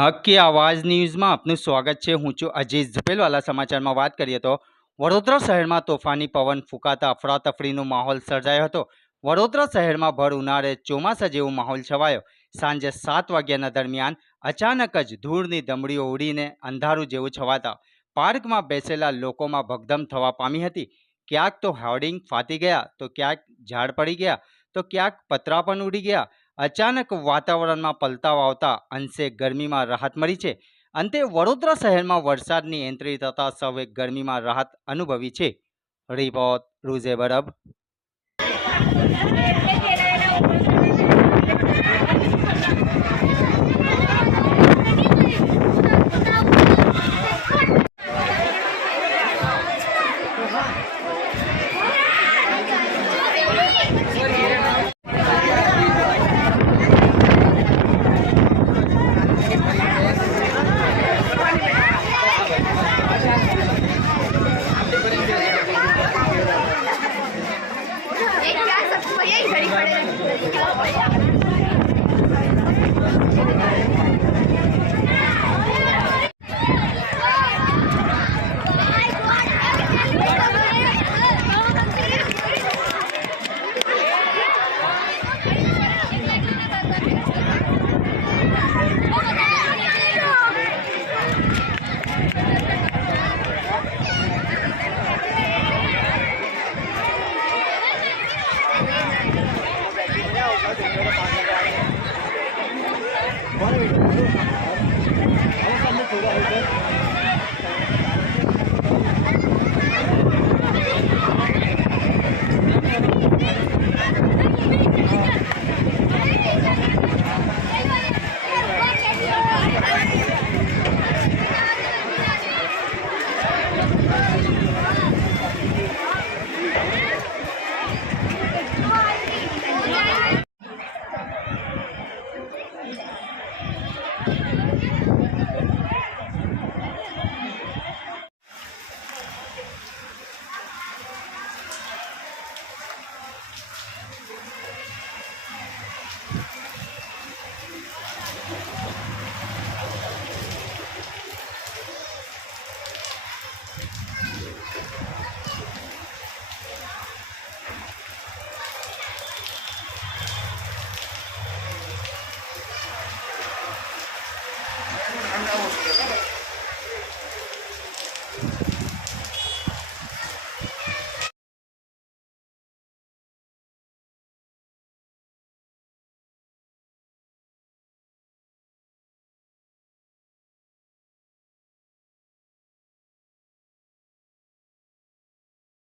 હક की आवाज़ ન્યૂઝમાં આપનું સ્વાગત છે। હું છું અજીઝ ઝપેલવાલા। સમાચારમાં વાત કરીએ તો વડોદરા શહેરમાં તોફાની પવન ફૂંકાતા અફરાતફરીનો માહોલ સર્જાયો હતો। વડોદરા શહેરમાં ભર ઉનાળે ચોમાસા જેવો માહોલ છવાયો। સાંજે 7 વાગ્યાના દરમિયાન અચાનક જ ધૂળની દમડીઓ ઉડીને અંધારું જેવું છવાતા પાર્કમાં બેસેલા લોકોમાં ભગદમ થવા પામી હતી। ક્યાંક તો હોર્ડિંગ ફાટી ગયા, તો ક્યાંક ઝાડ પડી ગયા, તો ક્યાંક પતરા પણ ઉડી ગયા। અચાનક વાતાવરણમાં પલટાવ આવતા અંશે ગરમીમાં રાહત મળી છે। અંતે વડોદરા શહેરમાં વરસાદની એન્ટ્રી થતાં સૌએ ગરમીમાં રાહત અનુભવી છે। રિપોર્ટ રૂઝે બરબ। Why